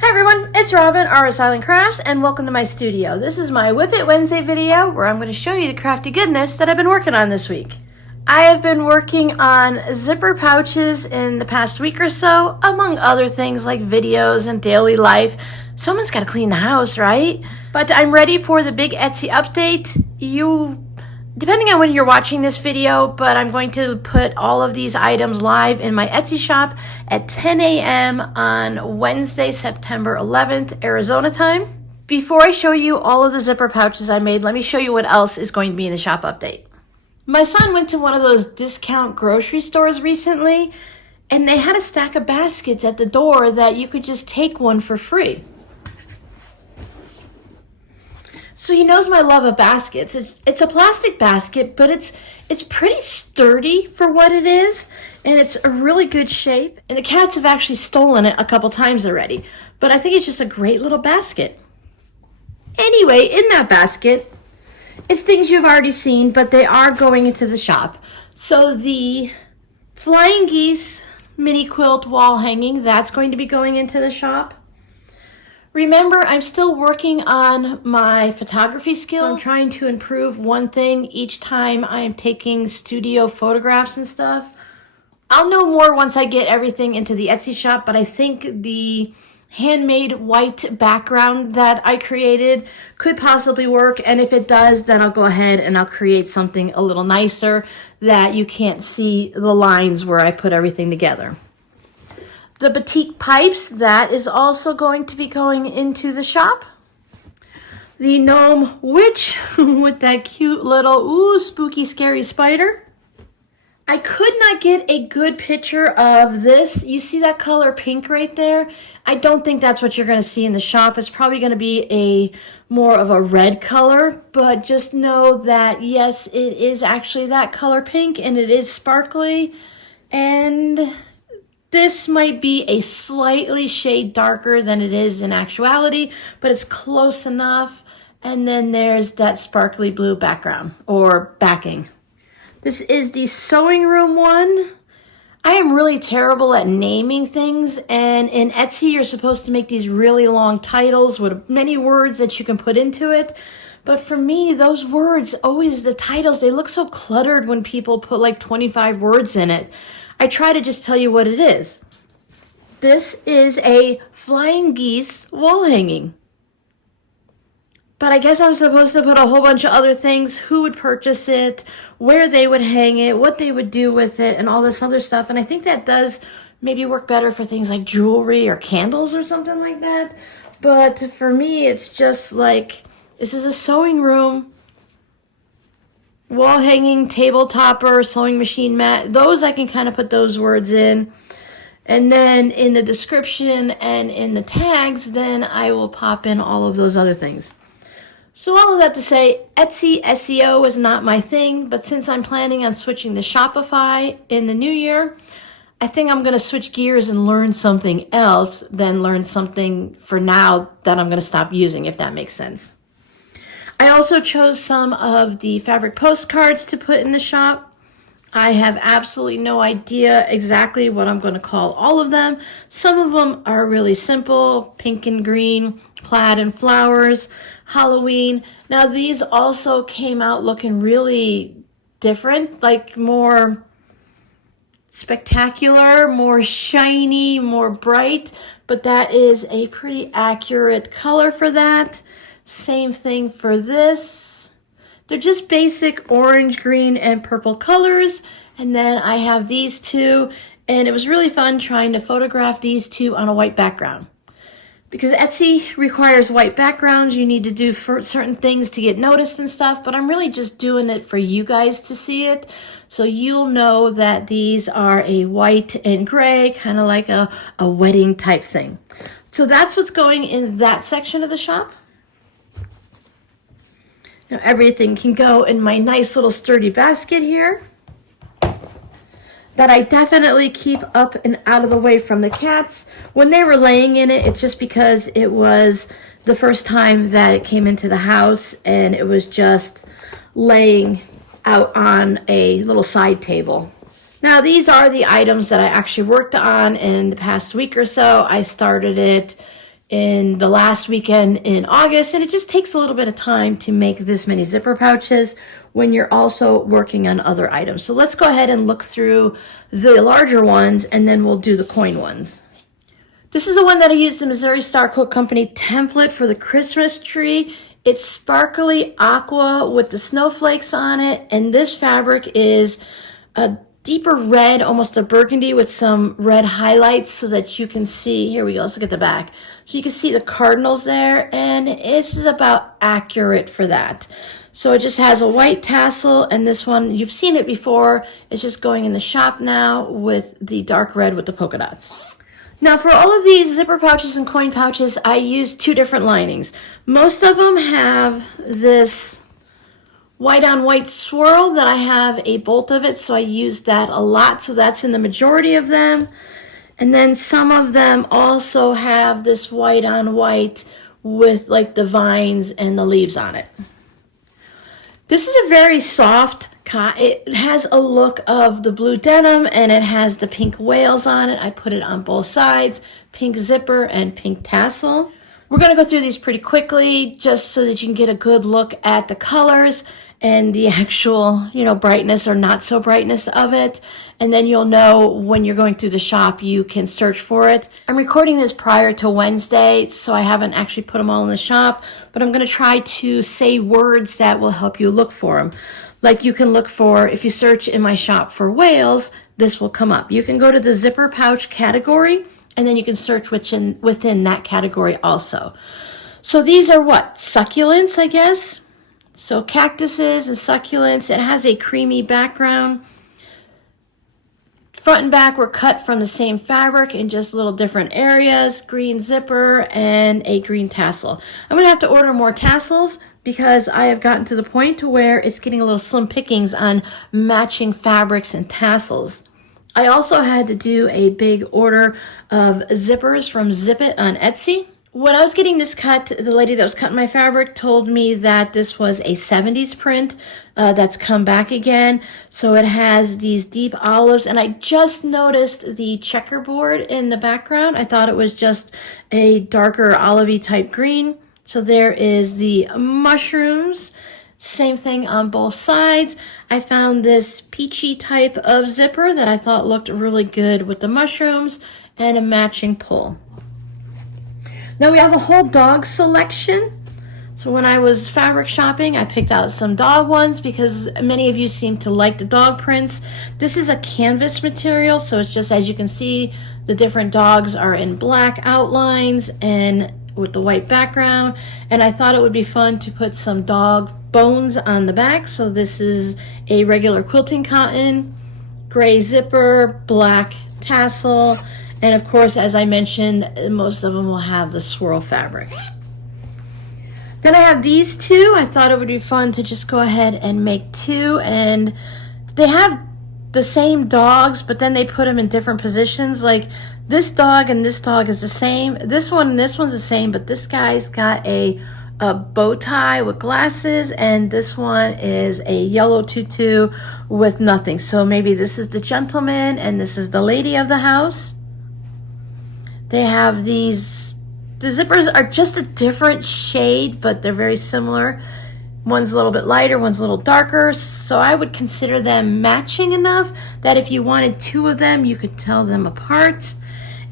Hi everyone, it's Robin, Artist Island Crafts, and welcome to my studio. This is my Whip It Wednesday video where I'm going to show you the crafty goodness that I've been working on this week. I have been working on zipper pouches in the past week or so, among other things like videos and daily life. Someone's got to clean the house, right? But I'm ready for the big Etsy update. Depending on when you're watching this video, but I'm going to put all of these items live in my Etsy shop at 10 a.m. on Wednesday, September 11th, Arizona time. Before I show you all of the zipper pouches I made, let me show you what else is going to be in the shop update. My son went to one of those discount grocery stores recently, and they had a stack of baskets at the door that you could just take one for free. So he knows my love of baskets. It's a plastic basket, but it's pretty sturdy for what it is, and it's a really good shape. And the cats have actually stolen it a couple times already, but I think it's just a great little basket. Anyway, in that basket, it's things you've already seen, but they are going into the shop. So the Flying Geese mini quilt wall hanging, that's going to be going into the shop. Remember, I'm still working on my photography skills. I'm trying to improve one thing each time I'm taking studio photographs and stuff. I'll know more once I get everything into the Etsy shop, but I think the handmade white background that I created could possibly work, and if it does, then I'll go ahead and I'll create something a little nicer that you can't see the lines where I put everything together. The batik pipes, that is also going to be going into the shop. The gnome witch with that cute little, spooky, scary spider. I could not get a good picture of this. You see that color pink right there? I don't think that's what you're going to see in the shop. It's probably going to be more of a red color, but just know that, yes, it is actually that color pink, and it is sparkly, and this might be a slightly shade darker than it is in actuality, but it's close enough. And then there's that sparkly blue background or backing. This is the sewing room one. I am really terrible at naming things, and in Etsy you're supposed to make these really long titles with many words that you can put into it. But for me, those words, always the titles, they look so cluttered when people put like 25 words in it. I try to just tell you what it is. This is a Flying Geese wall hanging. But I guess I'm supposed to put a whole bunch of other things, who would purchase it, where they would hang it, what they would do with it, and all this other stuff. And I think that does maybe work better for things like jewelry or candles or something like that. But for me, it's just like, this is a sewing room. Wall hanging, table topper, sewing machine mat. Those I can kind of put those words in. And then in the description and in the tags, then I will pop in all of those other things. So all of that to say, Etsy SEO is not my thing, but since I'm planning on switching to Shopify in the new year, I think I'm going to switch gears and learn something else than learn something for now that I'm going to stop using, if that makes sense. I also chose some of the fabric postcards to put in the shop. I have absolutely no idea exactly what I'm going to call all of them. Some of them are really simple, pink and green, plaid and flowers, Halloween. Now these also came out looking really different, like more spectacular, more shiny, more bright, but that is a pretty accurate color for that. Same thing for this. They're just basic orange, green, and purple colors. And then I have these two, and it was really fun trying to photograph these two on a white background. Because Etsy requires white backgrounds, you need to do certain things to get noticed and stuff, but I'm really just doing it for you guys to see it. So you'll know that these are a white and gray, kind of like a wedding type thing. So that's what's going in that section of the shop. Now everything can go in my nice little sturdy basket here that I definitely keep up and out of the way from the cats. When they were laying in it, it's just because it was the first time that it came into the house, and it was just laying out on a little side table. Now these are the items that I actually worked on in the past week or so. I started it in the last weekend in August, and it just takes a little bit of time to make this many zipper pouches when you're also working on other items. So let's go ahead and look through the larger ones, and then we'll do the coin ones. This is the one that I used, the Missouri Star Quilt Company template for the Christmas tree. It's sparkly aqua with the snowflakes on it, and this fabric is a deeper red, almost a burgundy with some red highlights so that you can see, here we go, let's look at the back. So you can see the cardinals there, and this is about accurate for that. So it just has a white tassel, and this one, you've seen it before, it's just going in the shop now with the dark red with the polka dots. Now for all of these zipper pouches and coin pouches, I use two different linings. Most of them have this white on white swirl that I have a bolt of it, so I use that a lot, so that's in the majority of them. And then some of them also have this white on white with like the vines and the leaves on it. This is a very soft cotton. It has a look of the blue denim, and it has the pink whales on it. I put it on both sides, pink zipper and pink tassel. We're going to go through these pretty quickly just so that you can get a good look at the colors and the actual, brightness or not so brightness of it. And then you'll know when you're going through the shop, you can search for it. I'm recording this prior to Wednesday, so I haven't actually put them all in the shop, but I'm going to try to say words that will help you look for them. Like you can look for, if you search in my shop for whales, this will come up. You can go to the zipper pouch category, and then you can search within that category also. So these are what? Succulents, I guess. So cactuses and succulents. It has a creamy background. Front and back were cut from the same fabric in just little different areas. Green zipper and a green tassel. I'm going to have to order more tassels because I have gotten to the point to where it's getting a little slim pickings on matching fabrics and tassels. I also had to do a big order of zippers from Zip It on Etsy. When I was getting this cut, the lady that was cutting my fabric told me that this was a 70s print that's come back again. So it has these deep olives, and I just noticed the checkerboard in the background. I thought it was just a darker olivey type green. So there is the mushrooms. Same thing on both sides. I found this peachy type of zipper that I thought looked really good with the mushrooms and a matching pull. Now we have a whole dog selection. So when I was fabric shopping, I picked out some dog ones because many of you seem to like the dog prints. This is a canvas material, so it's just, as you can see, the different dogs are in black outlines and with the white background. And I thought it would be fun to put some dog bones on the back. So this is a regular quilting cotton, gray zipper, black tassel, and of course, as I mentioned, most of them will have the swirl fabric. Then I have these two. I thought it would be fun to just go ahead and make two, and they have the same dogs, but then they put them in different positions. Like this dog and this dog is the same. This one and this one's the same, but this guy's got a bow tie with glasses, and this one is a yellow tutu with nothing. So maybe this is the gentleman and this is the lady of the house. They have these, the zippers are just a different shade, but they're very similar. One's a little bit lighter, one's a little darker. So I would consider them matching enough that if you wanted two of them, you could tell them apart.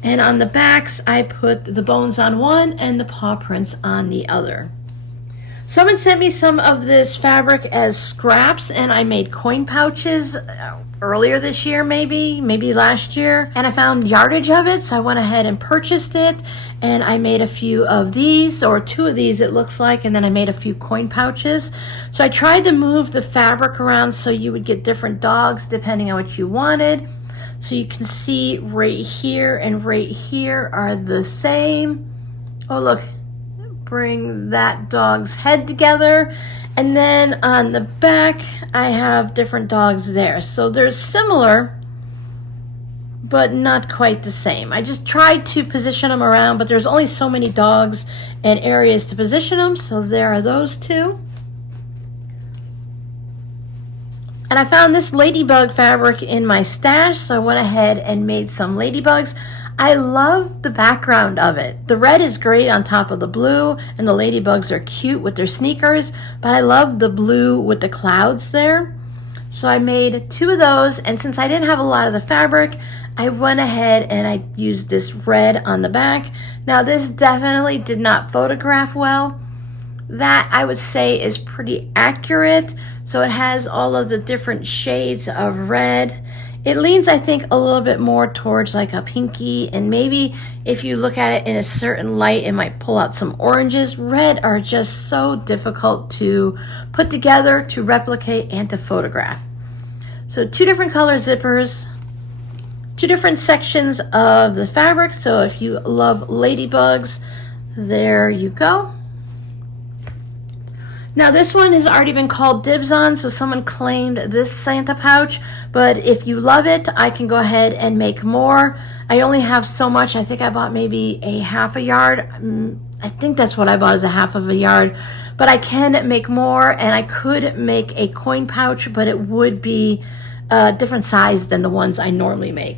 And on the backs, I put the bones on one and the paw prints on the other. Someone sent me some of this fabric as scraps, and I made coin pouches earlier this year, maybe last year. And I found yardage of it, so I went ahead and purchased it. And I made a few of these, or two of these it looks like, and then I made a few coin pouches. So I tried to move the fabric around so you would get different dogs depending on what you wanted. So you can see right here and right here are the same. Oh, look. Bring that dog's head together, and then on the back I have different dogs there. So they're similar but not quite the same. I just tried to position them around, but there's only so many dogs and areas to position them, so there are those two. And I found this ladybug fabric in my stash, so I went ahead and made some ladybugs. I love the background of it. The red is great on top of the blue, and the ladybugs are cute with their sneakers, but I love the blue with the clouds there. So I made 2 of those, and since I didn't have a lot of the fabric, I went ahead and I used this red on the back. Now this definitely did not photograph well. That I would say is pretty accurate. So it has all of the different shades of red. It leans, I think, a little bit more towards like a pinky, and maybe if you look at it in a certain light, it might pull out some oranges. Red are just so difficult to put together, to replicate, and to photograph. So 2 different color zippers, 2 different sections of the fabric. So if you love ladybugs, there you go. Now this one has already been called dibs on, so someone claimed this Santa pouch, but if you love it, I can go ahead and make more. I only have so much. I think I bought maybe a half a yard. I think that's what I bought, is a half of a yard, but I can make more, and I could make a coin pouch, but it would be a different size than the ones I normally make.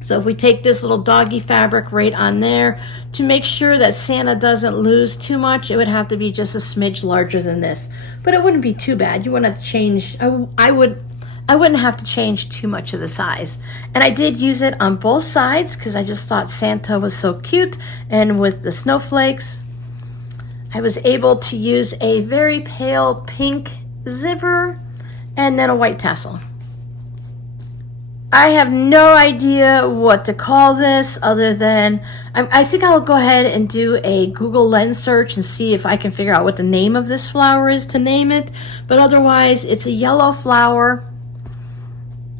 So if we take this little doggy fabric right on there, to make sure that Santa doesn't lose too much, it would have to be just a smidge larger than this. But it wouldn't be too bad. You wouldn't have to change, I wouldn't have to change too much of the size. And I did use it on both sides because I just thought Santa was so cute. And with the snowflakes, I was able to use a very pale pink zipper and then a white tassel. I have no idea what to call this other than, I think I'll go ahead and do a Google Lens search and see if I can figure out what the name of this flower is to name it. But otherwise, it's a yellow flower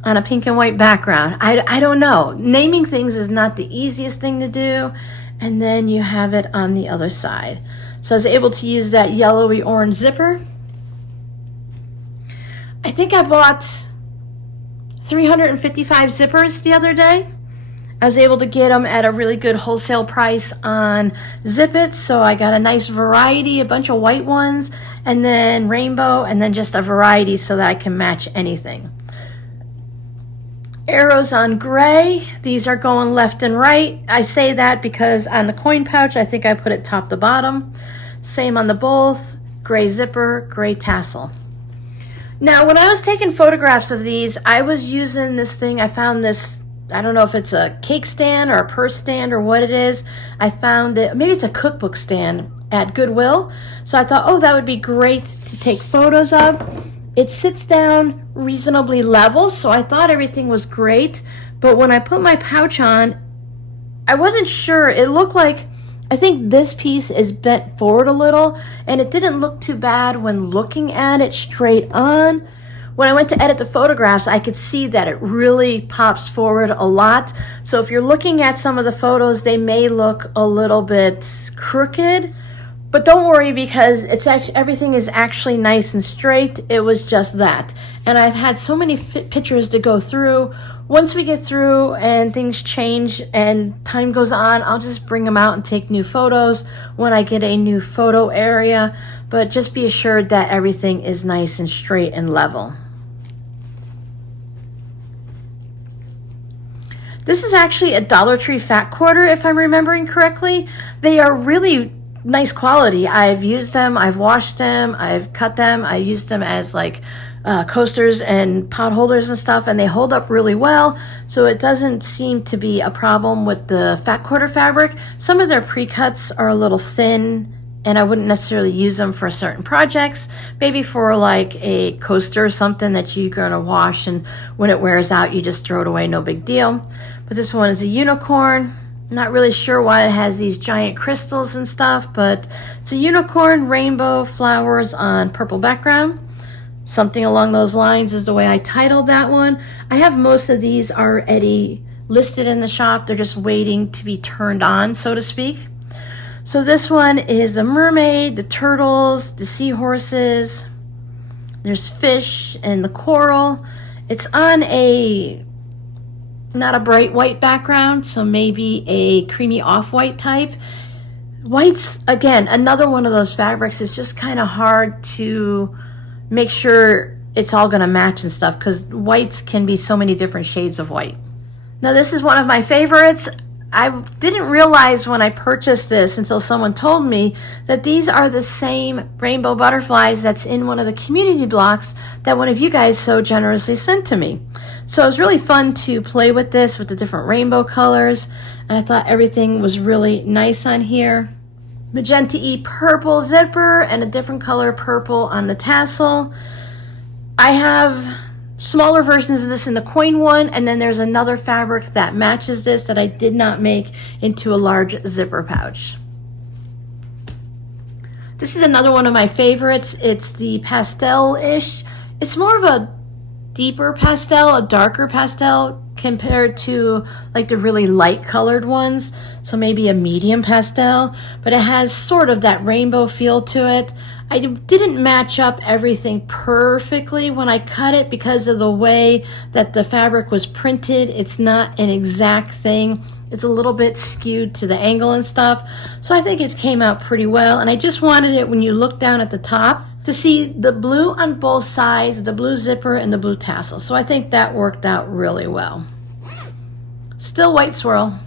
on a pink and white background. I don't know. Naming things is not the easiest thing to do. And then you have it on the other side. So I was able to use that yellowy orange zipper. I think I bought 355 zippers the other day. I was able to get them at a really good wholesale price on Zip It, so I got a nice variety, a bunch of white ones, and then rainbow, and then just a variety so that I can match anything. Arrows on gray. These are going left and right. I say that because on the coin pouch, I think I put it top to bottom. Same on the both. Gray zipper, gray tassel. Now, when I was taking photographs of these, I was using this thing. I found this, I don't know if it's a cake stand or a purse stand or what it is. I found it, maybe it's a cookbook stand at Goodwill. So I thought, oh, that would be great to take photos of. It sits down reasonably level, so I thought everything was great. But when I put my pouch on, I wasn't sure. It looked like, I think this piece is bent forward a little, and it didn't look too bad when looking at it straight on. When I went to edit the photographs, I could see that it really pops forward a lot. So if you're looking at some of the photos, they may look a little bit crooked, but don't worry because it's actually, everything is actually nice and straight. It was just that. And I've had so many pictures to go through. Once we get through and things change and time goes on, I'll just bring them out and take new photos when I get a new photo area. But just be assured that everything is nice and straight and level. This is actually a Dollar Tree fat quarter, if I'm remembering correctly. They are really nice quality. I've used them, I've washed them, I've cut them, I used them as like coasters and pot holders and stuff, and they hold up really well, so it doesn't seem to be a problem with the fat quarter fabric. Some of their pre-cuts are a little thin, and I wouldn't necessarily use them for certain projects, maybe for like a coaster or something that you're going to wash, and when it wears out you just throw it away, no big deal. But this one is a unicorn. Not really sure why it has these giant crystals and stuff, but it's a unicorn, rainbow flowers on purple background. Something along those lines is the way I titled that one. I have most of these already listed in the shop. They're just waiting to be turned on, so to speak. So this one is the mermaid, the turtles, the seahorses. There's fish and the coral. It's on a, not a bright white background, so maybe a creamy off-white type. White's, again, another one of those fabrics. It's just kind of hard to make sure it's all going to match and stuff because whites can be so many different shades of white. Now this is one of my favorites. I didn't realize when I purchased this until someone told me that these are the same rainbow butterflies that's in one of the community blocks that one of you guys so generously sent to me. So it was really fun to play with this with the different rainbow colors, and I thought everything was really nice on here. Magenta-y purple zipper and a different color purple on the tassel. I have smaller versions of this in the coin one, and then there's another fabric that matches this that I did not make into a large zipper pouch. This is another one of my favorites. It's the pastel-ish. It's more of a deeper pastel, a darker pastel compared to like the really light colored ones. So maybe a medium pastel, but it has sort of that rainbow feel to it. I didn't match up everything perfectly when I cut it because of the way that the fabric was printed. It's not an exact thing. It's a little bit skewed to the angle and stuff. So I think it came out pretty well. And I just wanted it when you look down at the top to see the blue on both sides, the blue zipper and the blue tassel. So I think that worked out really well. Still white swirl.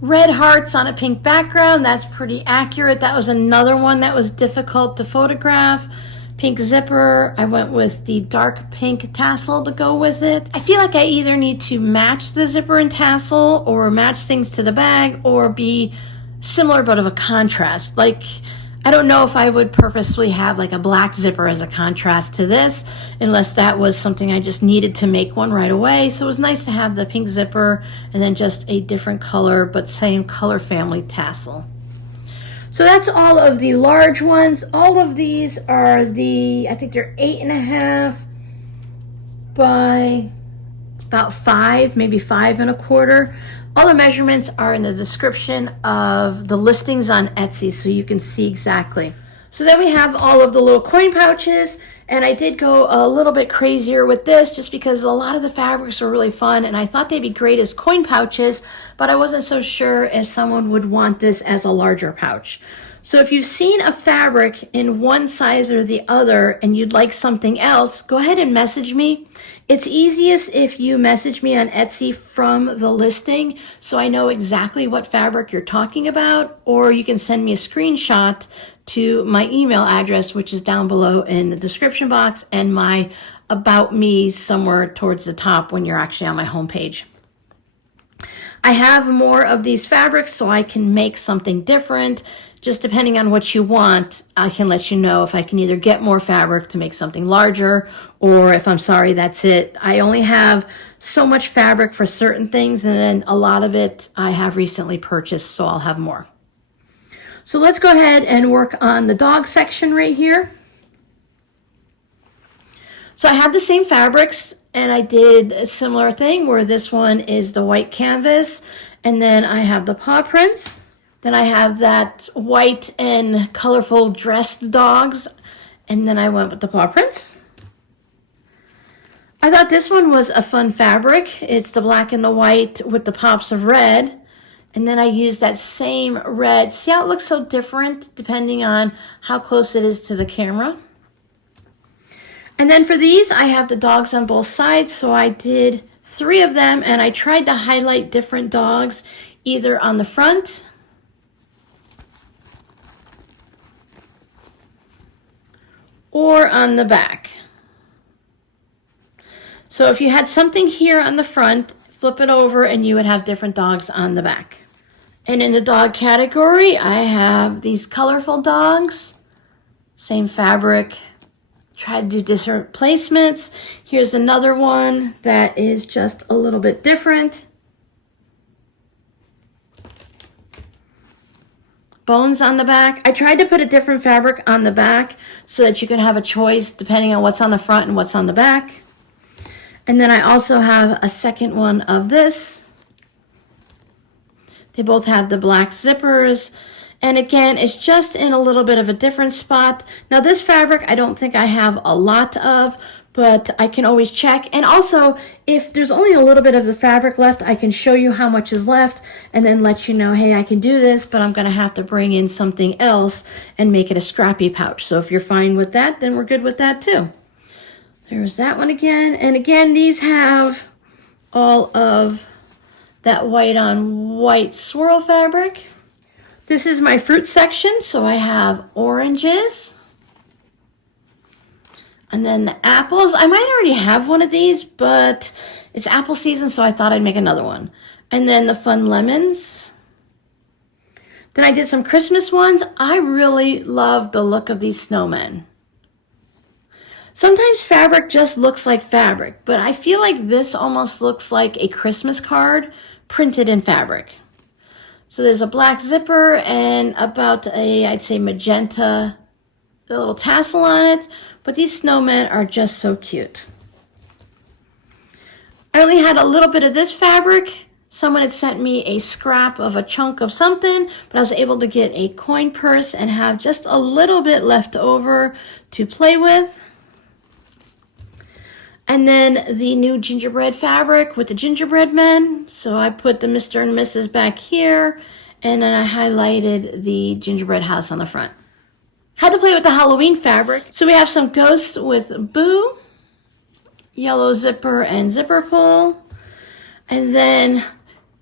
Red hearts on a pink background, that's pretty accurate. That was another one that was difficult to photograph. Pink zipper, I went with the dark pink tassel to go with it. I feel like I either need to match the zipper and tassel or match things to the bag or be similar but of a contrast. Like, I don't know if I would purposely have like a black zipper as a contrast to this, unless that was something I just needed to make one right away. So it was nice to have the pink zipper and then just a different color, but same color family tassel. So that's all of the large ones. All of these are I think they're 8.5 by about 5, maybe 5 1/4. All the measurements are in the description of the listings on Etsy, so you can see exactly. So then we have all of the little coin pouches, and I did go a little bit crazier with this just because a lot of the fabrics were really fun, and I thought they'd be great as coin pouches, but I wasn't so sure if someone would want this as a larger pouch. So if you've seen a fabric in one size or the other and you'd like something else, go ahead and message me. It's easiest if you message me on Etsy from the listing so I know exactly what fabric you're talking about, or you can send me a screenshot to my email address, which is down below in the description box, and my About Me somewhere towards the top when you're actually on my homepage. I have more of these fabrics so I can make something different. Just depending on what you want, I can let you know if I can either get more fabric to make something larger, or if I'm sorry, that's it. I only have so much fabric for certain things, and then a lot of it I have recently purchased, so I'll have more. So let's go ahead and work on the dog section right here. So I have the same fabrics, and I did a similar thing where this one is the white canvas, and then I have the paw prints. Then I have that white and colorful dressed dogs, and then I went with the paw prints. I thought this one was a fun fabric. It's the black and the white with the pops of red, and then I used that same red. See how it looks so different depending on how close it is to the camera? And then for these, I have the dogs on both sides, so I did 3 of them, and I tried to highlight different dogs either on the front or on the back. So if you had something here on the front, flip it over and you would have different dogs on the back. And in the dog category, I have these colorful dogs, same fabric. Tried to do different placements. Here's another one that is just a little bit different. Bones on the back. I tried to put a different fabric on the back so that you can have a choice depending on what's on the front and what's on the back. And then I also have a second one of this. They both have the black zippers. And again, it's just in a little bit of a different spot. Now this fabric, I don't think I have a lot of, but I can always check. And also, if there's only a little bit of the fabric left, I can show you how much is left and then let you know, hey, I can do this, but I'm gonna have to bring in something else and make it a scrappy pouch. So if you're fine with that, then we're good with that too. There's that one again. And again, these have all of that white on white swirl fabric. This is my fruit section, so I have oranges. And then the apples. I might already have one of these, but it's apple season, so I thought I'd make another one. And then the fun lemons. Then I did some Christmas ones. I really love the look of these snowmen. Sometimes fabric just looks like fabric, but I feel like this almost looks like a Christmas card printed in fabric. So there's a black zipper and about a, I'd say magenta, a little tassel on it, but these snowmen are just so cute. I only had a little bit of this fabric. Someone had sent me a scrap of a chunk of something, but I was able to get a coin purse and have just a little bit left over to play with. And then the new gingerbread fabric with the gingerbread men. So I put the Mr. and Mrs. back here, and then I highlighted the gingerbread house on the front. Had to play with the Halloween fabric. So we have some ghosts with Boo, yellow zipper and zipper pull. And then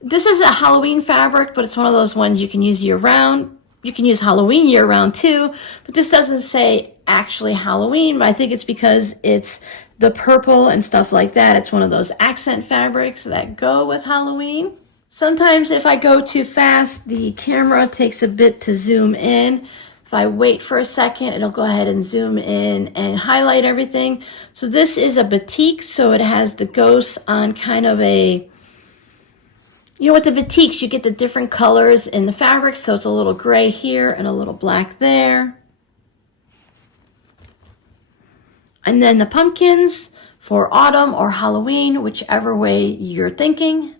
this is a Halloween fabric, but it's one of those ones you can use year round. You can use Halloween year round too, but this doesn't say actually Halloween, but I think it's because it's the purple and stuff like that. It's one of those accent fabrics that go with Halloween. Sometimes if I go too fast, the camera takes a bit to zoom in. If I wait for a second, it'll go ahead and zoom in and highlight everything. So this is a batik, so it has the ghosts on kind of a, you know, with the batiks, you get the different colors in the fabric, so it's a little gray here and a little black there. And then the pumpkins for autumn or Halloween, whichever way you're thinking.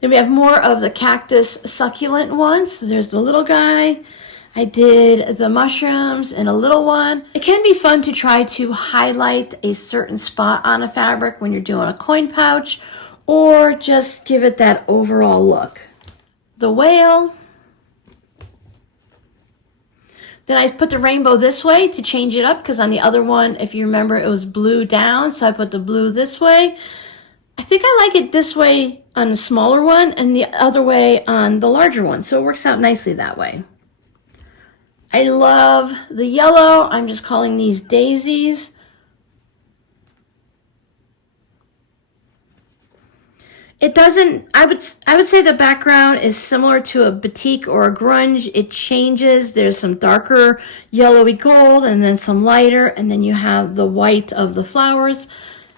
Then we have more of the cactus succulent ones. So there's the little guy. I did the mushrooms in a little one. It can be fun to try to highlight a certain spot on a fabric when you're doing a coin pouch, or just give it that overall look. The whale. Then I put the rainbow this way to change it up, because on the other one, if you remember, it was blue down, so I put the blue this way. I think I like it this way on the smaller one and the other way on the larger one, so it works out nicely that way. I love the yellow. I'm just calling these daisies. It doesn't, I would say the background is similar to a batik or a grunge. It changes. There's some darker yellowy gold and then some lighter, and then you have the white of the flowers.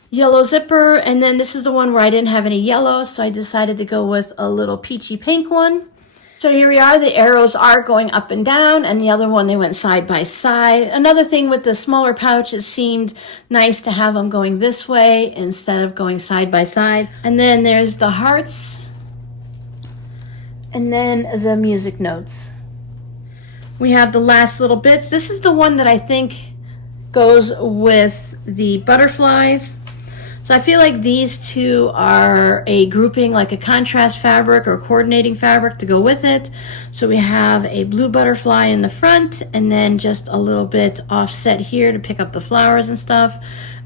Yellow zipper, and then this is the one where I didn't have any yellow, so I decided to go with a little peachy pink one. So here we are, the arrows are going up and down, and the other one, they went side by side. Another thing with the smaller pouch, it seemed nice to have them going this way instead of going side by side. And then there's the hearts, and then the music notes. We have the last little bits. This is the one that I think goes with the butterflies. So I feel like these two are a grouping, like a contrast fabric or coordinating fabric to go with it. So we have a blue butterfly in the front, and then just a little bit offset here to pick up the flowers and stuff.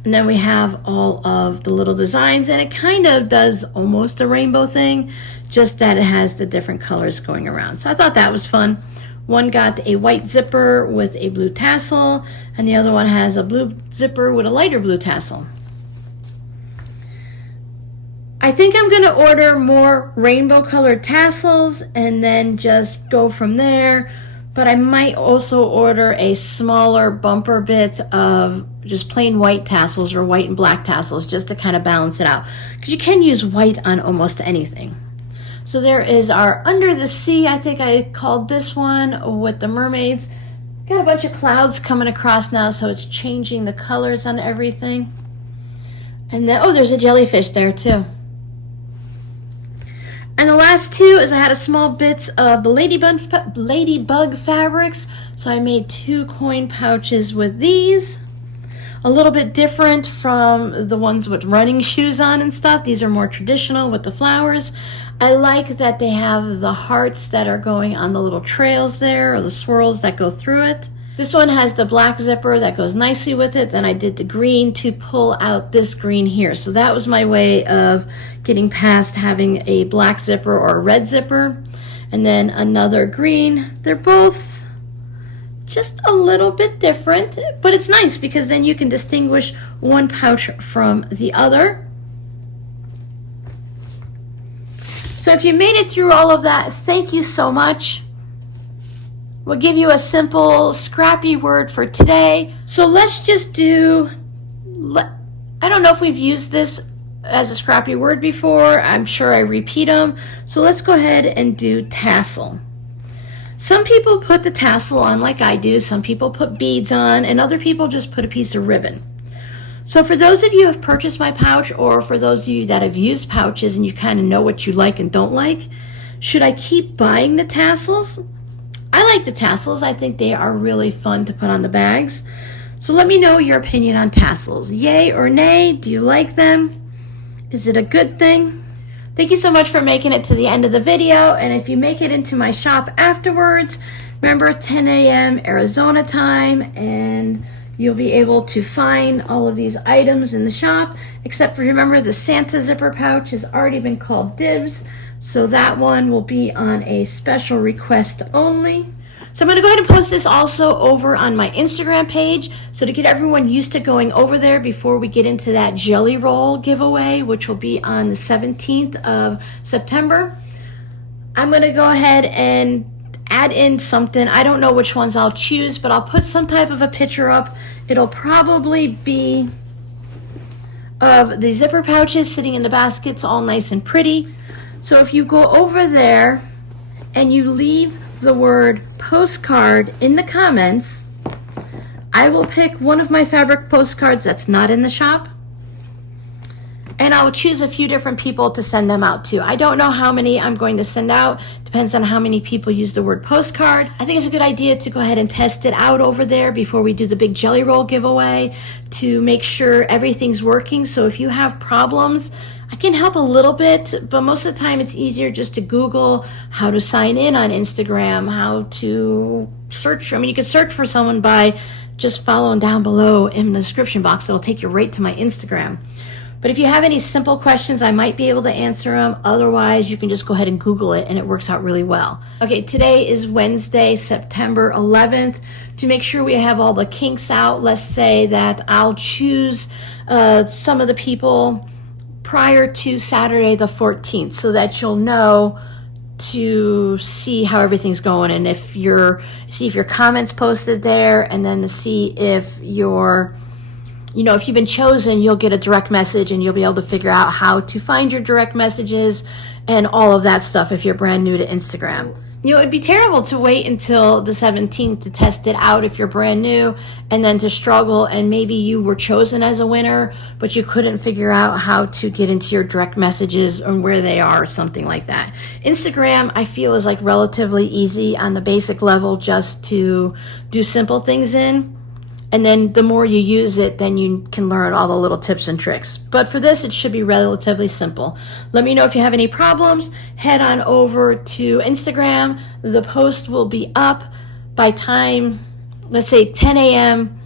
And then we have all of the little designs, and it kind of does almost a rainbow thing, just that it has the different colors going around. So I thought that was fun. One got a white zipper with a blue tassel, and the other one has a blue zipper with a lighter blue tassel. I think I'm going to order more rainbow colored tassels and then just go from there. But I might also order a smaller bumper bit of just plain white tassels or white and black tassels just to kind of balance it out. Because you can use white on almost anything. So there is our Under the Sea, I think I called this one, with the mermaids. Got a bunch of clouds coming across now, so it's changing the colors on everything. And then, oh, there's a jellyfish there too. And the last two is I had a small bits of the ladybug fabrics. So I made 2 coin pouches with these. A little bit different from the ones with running shoes on and stuff. These are more traditional with the flowers. I like that they have the hearts that are going on the little trails there, or the swirls that go through it. This one has the black zipper that goes nicely with it. Then I did the green to pull out this green here. So that was my way of getting past having a black zipper or a red zipper. And then another green. They're both just a little bit different, but it's nice because then you can distinguish one pouch from the other. So if you made it through all of that, thank you so much. We'll give you a simple, scrappy word for today. So let's just do, I don't know if we've used this as a scrappy word before. I'm sure I repeat them. So let's go ahead and do tassel. Some people put the tassel on like I do. Some people put beads on, and other people just put a piece of ribbon. So for those of you who have purchased my pouch, or for those of you that have used pouches and you kind of know what you like and don't like, should I keep buying the tassels? I like the tassels. I think they are really fun to put on the bags. So let me know your opinion on tassels. Yay or nay? Do you like them? Is it a good thing? Thank you so much for making it to the end of the video. And if you make it into my shop afterwards, remember 10 a.m. Arizona time, and you'll be able to find all of these items in the shop, except for, remember, the Santa zipper pouch has already been called dibs. So that one will be on a special request only. So I'm going to go ahead and post this also over on my Instagram page. So to get everyone used to going over there before we get into that jelly roll giveaway, which will be on the 17th of September, I'm going to go ahead and add in something. I don't know which ones I'll choose, but I'll put some type of a picture up. It'll probably be of the zipper pouches sitting in the baskets, all nice and pretty. So if you go over there and you leave the word postcard in the comments, I will pick one of my fabric postcards that's not in the shop, and I'll choose a few different people to send them out to. I don't know how many I'm going to send out. Depends on how many people use the word postcard. I think it's a good idea to go ahead and test it out over there before we do the big jelly roll giveaway to make sure everything's working. So if you have problems, I can help a little bit, but most of the time it's easier just to Google how to sign in on Instagram, how to search. I mean, you could search for someone by just following down below in the description box. It'll take you right to my Instagram. But if you have any simple questions, I might be able to answer them. Otherwise, you can just go ahead and Google it, and it works out really well. Okay, today is Wednesday, September 11th. To make sure we have all the kinks out, let's say that I'll choose some of the people prior to Saturday the 14th so that you'll know to see how everything's going, and if your comments posted there, and then to see if if you've been chosen, you'll get a direct message and you'll be able to figure out how to find your direct messages and all of that stuff if you're brand new to Instagram. It'd be terrible to wait until the 17th to test it out if you're brand new, and then to struggle, and maybe you were chosen as a winner, but you couldn't figure out how to get into your direct messages and where they are or something like that. Instagram, I feel, is like relatively easy on the basic level just to do simple things in. And then the more you use it, then you can learn all the little tips and tricks. But for this, it should be relatively simple. Let me know if you have any problems. Head on over to Instagram. The post will be up by time, let's say 10 a.m.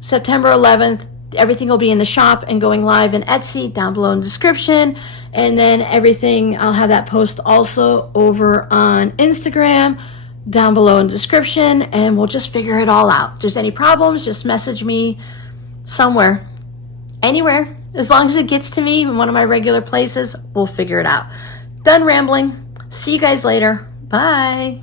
September 11th. Everything will be in the shop and going live in Etsy down below in the description. And then everything, I'll have that post also over on Instagram down below in the description, and we'll just figure it all out. If there's any problems, just message me somewhere, anywhere. As long as it gets to me in one of my regular places, we'll figure it out. Done rambling. See you guys later. Bye.